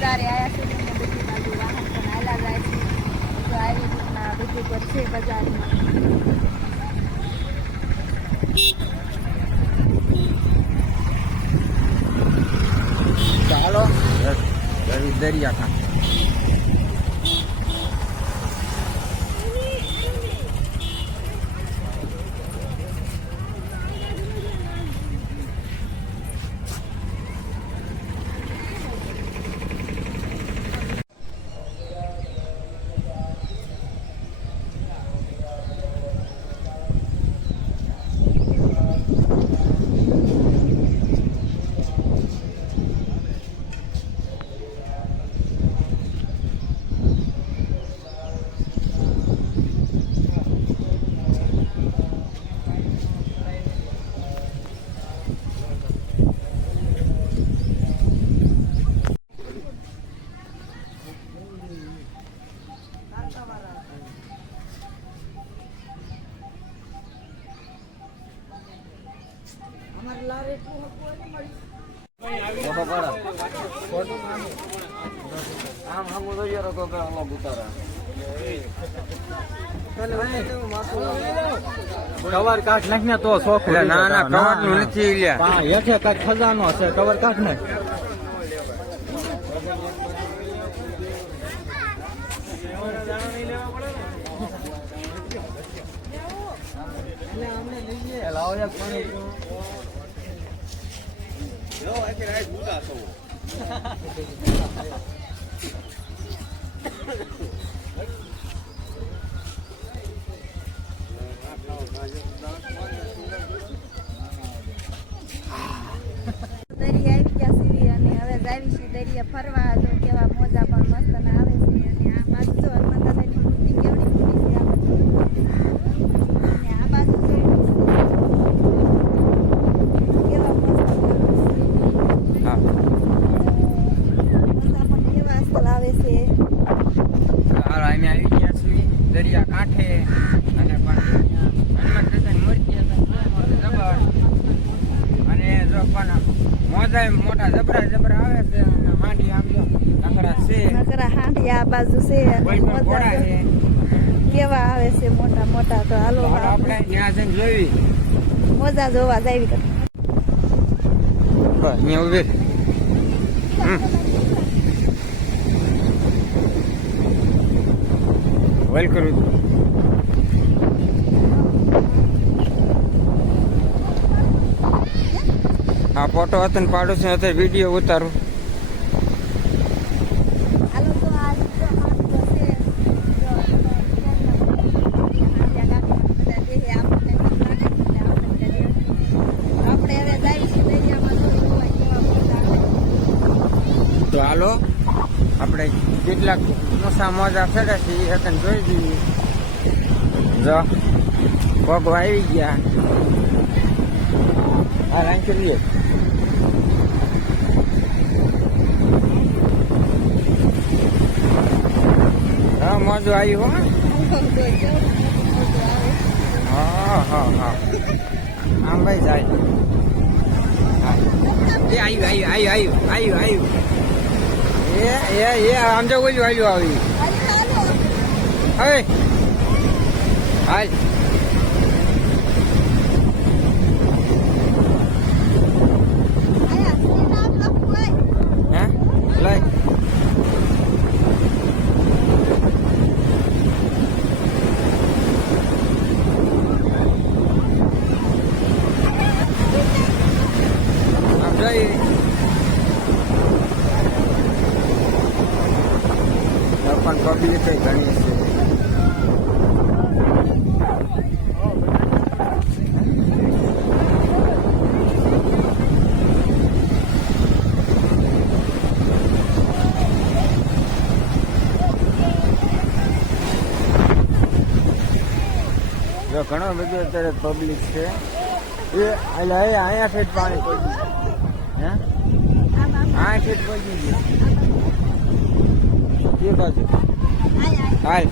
બજારે આવ્યા છે ને બીજી બાજુ વાહન પણ હાલા જાય છે. તો આવી રીતના બીજી પર છે બજારમાં. ચાલો દરિયા ખા કવર કાઢ નાખ ને તો શોખ. ના ના કવર નું નથી લ્યા. હેઠે કાંઈક ખજાનો છે, કવર કાઢ નાખ. લાવો યાર પાણી. દરિયા આવી ગયા સીવી અને હવે જાવી છે દરિયા ફરવા. જો કેવા મોજા પણ મસ્ત ના આવે છે. અને આ બાજુ જો હનુમાન દાદાની મૂર્તિ કેવડી મોટી છે આ બાજુ. અને આ બાજુ કેવા મસ્ત આવે છે. આવી ગયા છીએ દરિયા કાંઠે અને પણ હનુમાન દાદાની મૂર્તિ જબર અને જો પણ મોજા મોટા જબરા આવે છે. અને હાંડી આમ જો નકરા છે, નકરા હાંડી આ બાજુ છે. અને મોજા કેવા આવે છે મોટા મોટા. તો હાલો આપણે ત્યાં જઈને જોઈ મોજા જોવા જાવી. અહીંયા ઉભી વેલ કરું. આ ફોટો હતો ને પાડું છું અત્યારે વિડીયો ઉતારું. તો હાલો આપણે કેટલાક મોસા મોજા ફેરે છે એ હતા જોઈ દઈએ. જો પગ આવી ગયા. હા રાખી લઈએ. હા મોજું આવ્યું. હા હા હા આમ ભાઈ જાય. આવ્યું એ આમ જો બોલ્યું આવ્યું આવી. હવે હાલ લઈ પણ પબ્લિક ઘણી છે. જો ઘણો બધો અત્યારે પબ્લિક છે. એ અહીંયા સાઈડ પાણી પડી ગયું. આ સાઈડ પડી ગયું. એ બાજુ હાલ